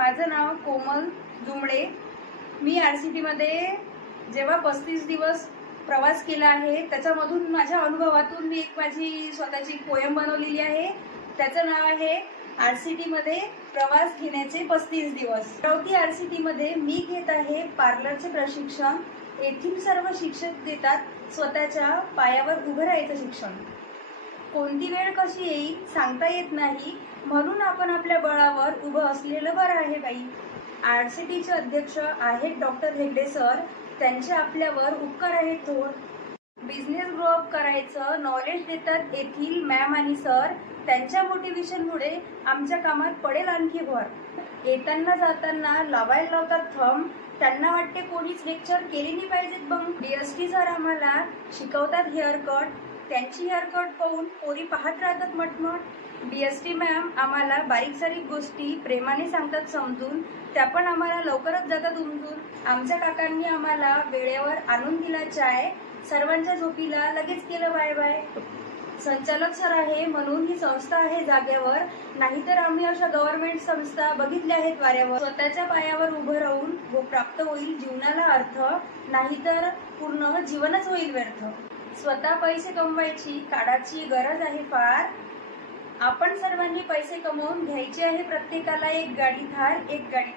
माझं नाव कोमल जुमडे। मी RCTमध्ये जेव्हा 35 दिवस प्रवास केला आहे त्याच्यामधून माझ्या अनुभवातून मी एक माझी स्वतःची पोयम बनवलेली आहे। त्याचं नाव आहे RCTमध्ये प्रवास घेण्याचे 35 दिवस। अमरावती RCTमध्ये मी घेत आहे पार्लरचे प्रशिक्षण। येथील सर्व शिक्षक देतात स्वतःच्या पायावर उभं राहायचं शिक्षण। कोणती वेळ कशी येईल सांगता येत नाही, म्हणून आपण आपल्या बळावर उभं असलेलं बरं आहे बाई। RCTचे अध्यक्ष आहेत डॉक्टर हेगडे सर, त्यांचे आपल्यावर उपकार आहेत थोर। बिझनेस ग्रो अप करायचं नॉलेज देतात येथील मॅम आणि सर, त्यांच्या मोटिवेशनमुळे आमच्या कामात पडेल आणखी भर। येताना जाताना लावायला लावतात थंब, त्यांना वाटते कोणीच लेक्चर केली नाही पाहिजेत बंग। DST सर आम्हाला शिकवतात हेअर कट, त्यांची हेअर कट पाहून पोरी पाहत राहतात मटमट। DST मॅम आम्हाला बारीक सारीक गोष्टी प्रेमाने सांगतात समजून, त्या पण आम्हाला लवकरच जातात उमजून। आमच्या काकांनी आम्हाला वेळेवर आणून दिला चाय, सर्वांच्या झोपीला लगेच केलं बाय बाय। संचालक सर आहे म्हणून ही संस्था आहे जाग्यावर, नाहीतर आम्ही अशा गव्हर्नमेंट संस्था बघितल्या आहेत वाऱ्यावर। स्वतःच्या पायावर उभं राहून प्राप्त होईल जीवनाला अर्थ, नाहीतर पूर्ण जीवनच होईल व्यर्थ। स्वतः पैसे कमवायची काळाची गरज आहे फार, आपण सर्वांनी पैसे कमवून घ्यायचे आहे प्रत्येकाला एक गाडी थार, एक गाडी